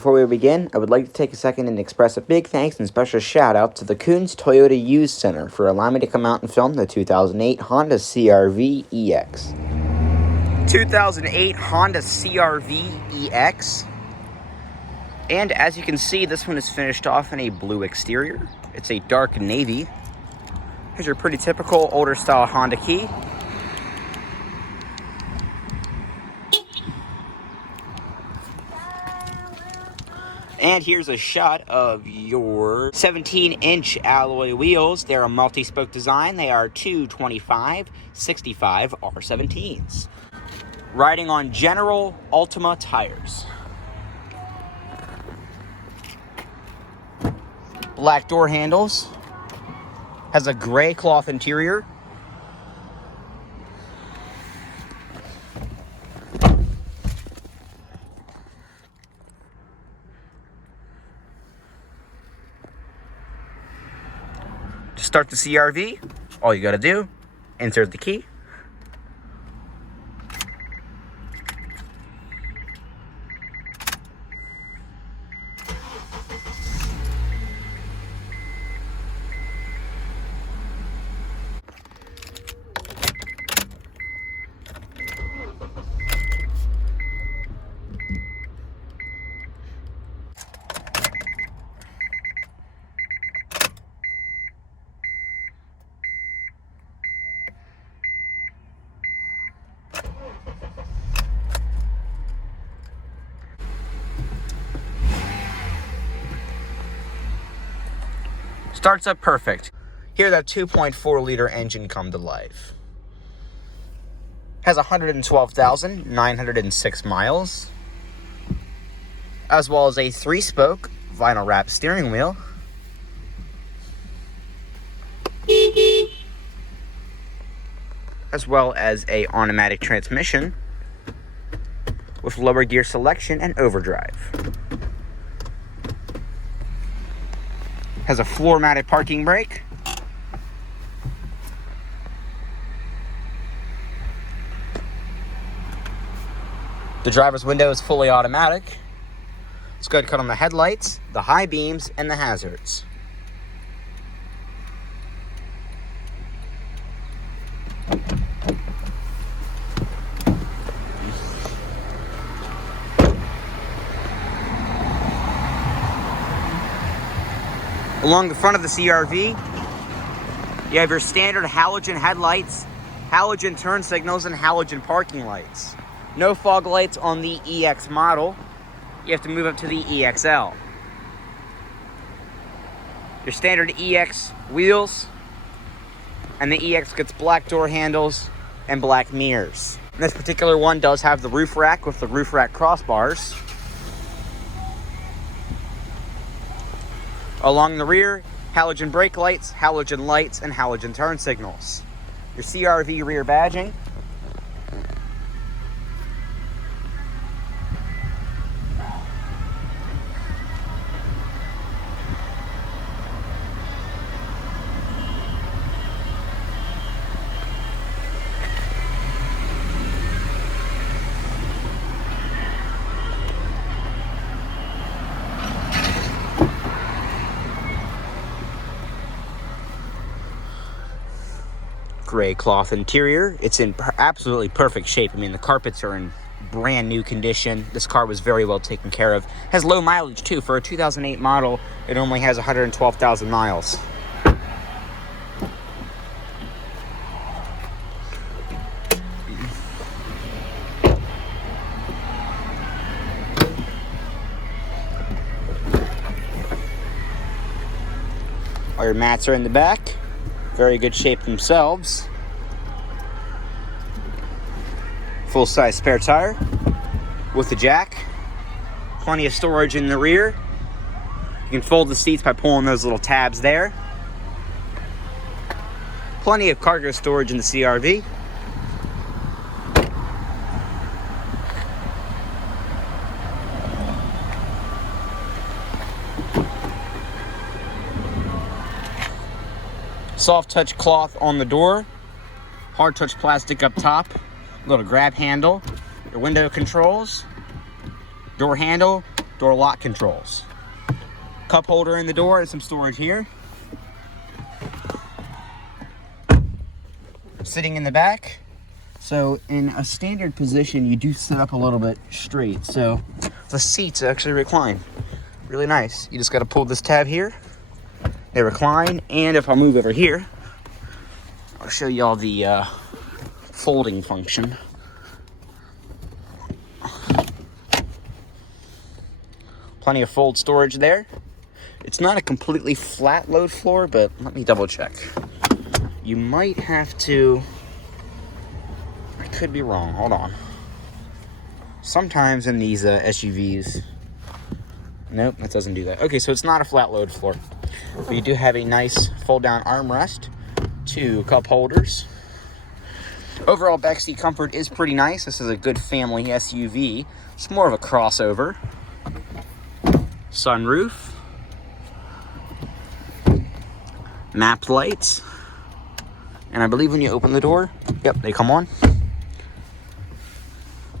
before we begin, I would like to take a second and express a big thanks and special shout out to the Koons Toyota Used Center for allowing me to come out and film the 2008 Honda CR-V EX. 2008 Honda CR-V EX. And as you can see, this one is finished off in a blue exterior. It's a dark navy. Here's your pretty typical older style Honda key. And here's a shot of your 17-inch alloy wheels. They're a multi-spoke design. They are 225/65 R17s. Riding on General Ultima tires. Black door handles. Has a gray cloth interior. To start the CR-V, all you gotta do, insert the key. Starts up perfect. Hear that 2.4 liter engine come to life. Has 112,906 miles. As well as a 3-spoke vinyl wrap steering wheel. As well as a automatic transmission with lower gear selection and overdrive. Has a floor-mounted parking brake. The driver's window is fully automatic. Let's go ahead and cut on the headlights, the high beams, and the hazards. Along the front of the CR-V, you have your standard halogen headlights, halogen turn signals, and halogen parking lights. No fog lights on the EX model. You have to move up to the EXL. Your standard EX wheels, and the EX gets black door handles and black mirrors. And this particular one does have the roof rack with the roof rack crossbars. Along the rear, halogen brake lights, and halogen turn signals. Your CR-V rear badging. Gray cloth interior. It's in absolutely perfect shape. I mean, the carpets are in brand new condition. This car was very well taken care of. Has low mileage too. For a 2008 model, it only has 112,000 miles. All your mats are in the back. Very good shape themselves. Full-size spare tire with the jack. Plenty of storage in the rear. You can fold the seats by pulling those little tabs there. Plenty of cargo storage in the CR-V. Soft touch cloth on the door, hard touch plastic up top, little grab handle, your window controls, door handle, door lock controls. Cup holder in the door and some storage here. Sitting in the back. So in a standard position, you do sit up a little bit straight. So the seats actually recline. Really nice. You just got to pull this tab here. They recline. And if I move over here, I'll show you all the folding function. Plenty of fold storage there. It's not a completely flat load floor, but let me double check. You might have to, I could be wrong, hold on. Sometimes in these SUVs, nope, that doesn't do that. Okay, so it's not a flat load floor. But you do have a nice fold down armrest, 2 cup holders. Overall backseat comfort is pretty nice. This is a good family SUV. It's more of a crossover. Sunroof. Map lights. And I believe when you open the door, yep, they come on.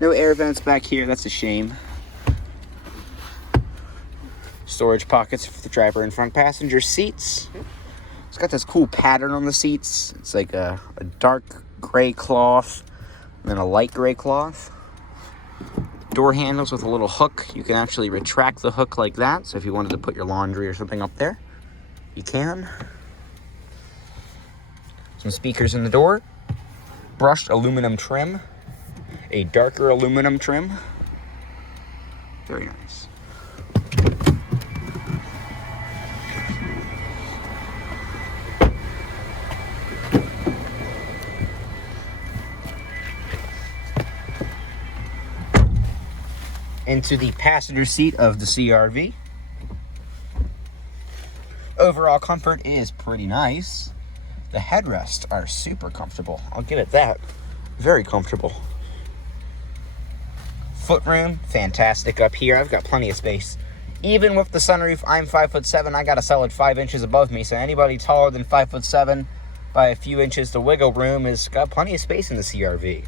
No air vents back here, that's a shame. Storage pockets for the driver and front passenger seats. It's got this cool pattern on the seats. It's like a dark gray cloth and then a light gray cloth. Door handles with a little hook. You can actually retract the hook like that. So if you wanted to put your laundry or something up there, you can. Some speakers in the door. Brushed aluminum trim. A darker aluminum trim. Very nice. Into the passenger seat of the CR-V. Overall comfort is pretty nice. The headrests are super comfortable. I'll give it that. Very comfortable. Footroom, fantastic up here. I've got plenty of space. Even with the sunroof, I'm 5'7". I got a solid 5 inches above me. So anybody taller than 5'7" by a few inches, the wiggle room has got plenty of space in the CR-V.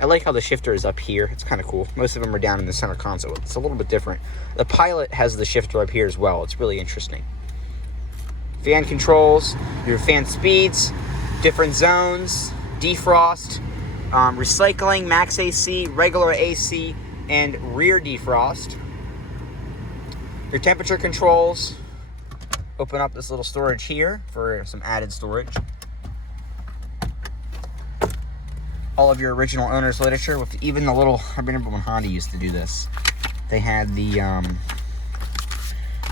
I like how the shifter is up here. It's kind of cool. Most of them are down in the center console. It's a little bit different. The Pilot has the shifter up here as well. It's really interesting. Fan controls, your fan speeds, different zones, defrost, recycling, max AC, regular AC, and rear defrost. Your temperature controls. Open up this little storage here for some added storage. All of your original owner's literature with even the little, I remember when Honda used to do this. They had the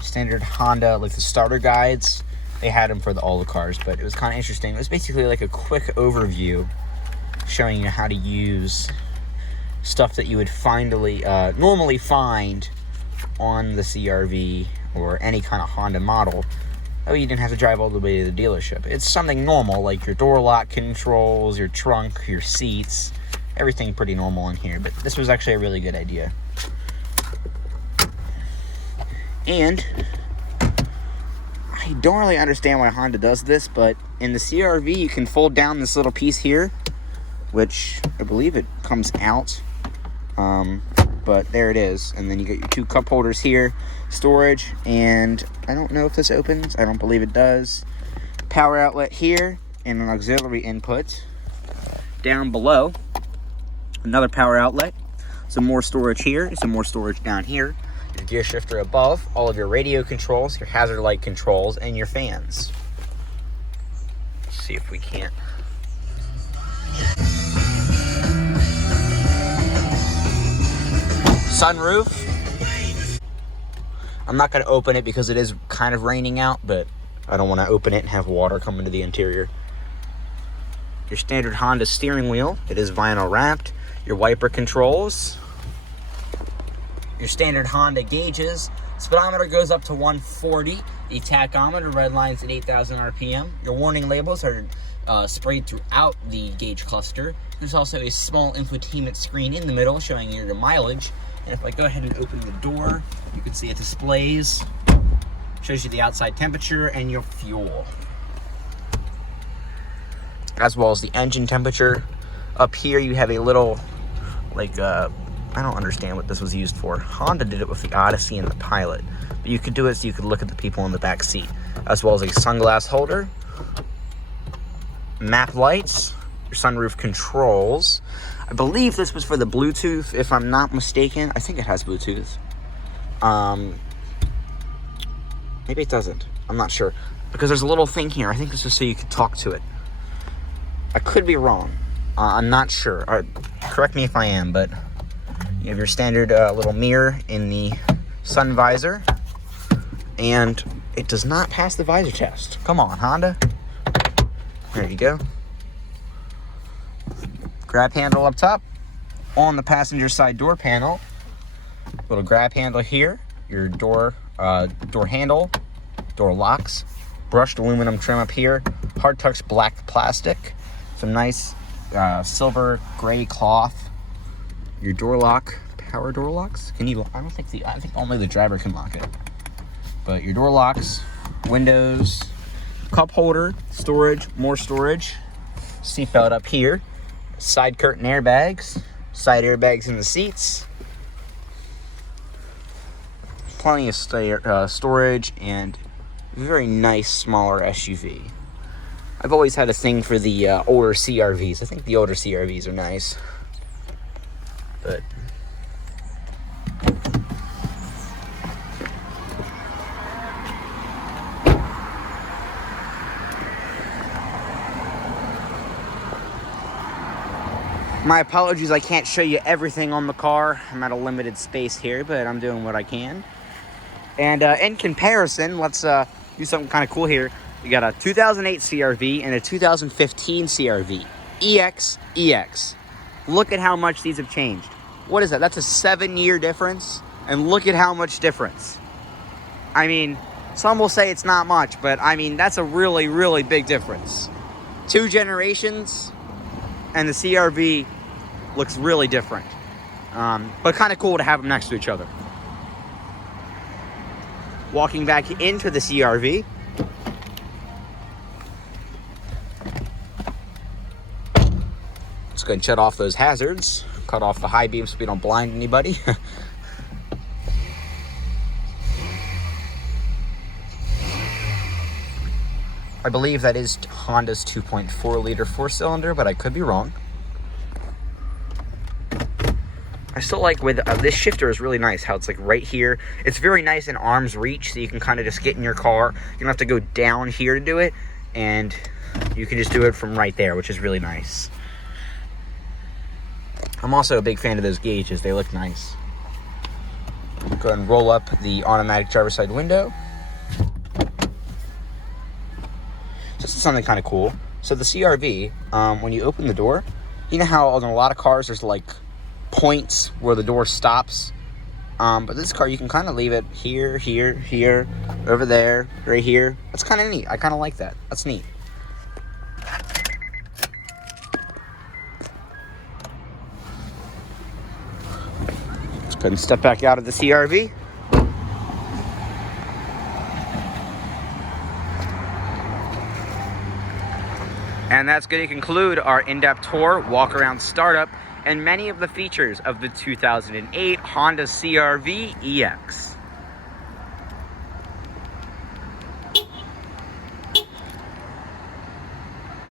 standard Honda, like the starter guides. They had them for all the cars, but it was kind of interesting. It was basically like a quick overview showing you how to use stuff that you would normally find on the CR-V or any kind of Honda model. Oh, you didn't have to drive all the way to the dealership. It's something normal, like your door lock controls, your trunk, your seats, everything pretty normal in here. But this was actually a really good idea. And I don't really understand why Honda does this, but in the CR-V, you can fold down this little piece here, which I believe it comes out. But there it is. And then you get your 2 cup holders here, storage, and I don't know if this opens. I don't believe it does. Power outlet here, and an auxiliary input. Down below, another power outlet. Some more storage here, some more storage down here. Your gear shifter above, all of your radio controls, your hazard light controls, and your fans. Let's see if we can't. Sunroof. I'm not going to open it because it is kind of raining out, but I don't want to open it and have water come into the interior. Your standard Honda steering wheel. It is vinyl wrapped. Your wiper controls. Your standard Honda gauges. Speedometer goes up to 140. The tachometer redlines at 8,000 RPM. Your warning labels are sprayed throughout the gauge cluster. There's also a small infotainment screen in the middle showing you your mileage. And if I go ahead and open the door, you can see it displays, shows you the outside temperature and your fuel, as well as the engine temperature. Up here you have a little, like, I I don't understand what this was used for. Honda did it with the Odyssey and the Pilot. But you could do it so you could look at the people in the back seat, as well as a sunglass holder, map lights, your sunroof controls. I believe this was for the Bluetooth, if I'm not mistaken. I think it has Bluetooth. Maybe it doesn't. I'm not sure. Because there's a little thing here. I think this is so you could talk to it. I could be wrong. I'm not sure. Correct me if I am, but you have your standard little mirror in the sun visor. And it does not pass the visor test. Come on, Honda. There you go. Grab handle up top. On the passenger side door panel, little grab handle here. Your door handle, door locks. Brushed aluminum trim up here. Hard touch black plastic. Some nice silver gray cloth. Your door lock, power door locks. I think only the driver can lock it. But your door locks, windows, cup holder, storage, more storage. Seatbelt up here. Side curtain airbags. Side airbags in the seats. Plenty of storage and very nice smaller SUV. I've always had a thing for the older CRVs. I think the older CRVs are nice. But my apologies, I can't show you everything on the car. I'm at a limited space here, but I'm doing what I can. And in comparison, let's do something kind of cool here. We got a 2008 CRV and a 2015 CRV. EX. Look at how much these have changed. What is that? That's a 7-year difference. And look at how much difference. I mean, some will say it's not much, but I mean, that's a really, really big difference. 2 generations, and the CRV looks really different. But kind of cool to have them next to each other. Walking back into the CRV. Let's go ahead and shut off those hazards. Cut off the high beams so we don't blind anybody. I believe that is Honda's 2.4 liter 4-cylinder, but I could be wrong. I still like with this shifter is really nice how it's like right here. It's very nice in arm's reach, so you can kind of just get in your car. You don't have to go down here to do it, and you can just do it from right there, which is really nice. I'm also a big fan of those gauges. They look nice. Go ahead and roll up the automatic driver's side window. This is something kind of cool. So the CRV, when you open the door, you know how on a lot of cars there's like points where the door stops, but this car you can kind of leave it here, over there, right here. That's kind of neat. I kind of like that. That's neat. Let's go ahead and step back out of the CRV. And that's going to conclude our in-depth tour, walk-around startup, and many of the features of the 2008 Honda CR-V EX.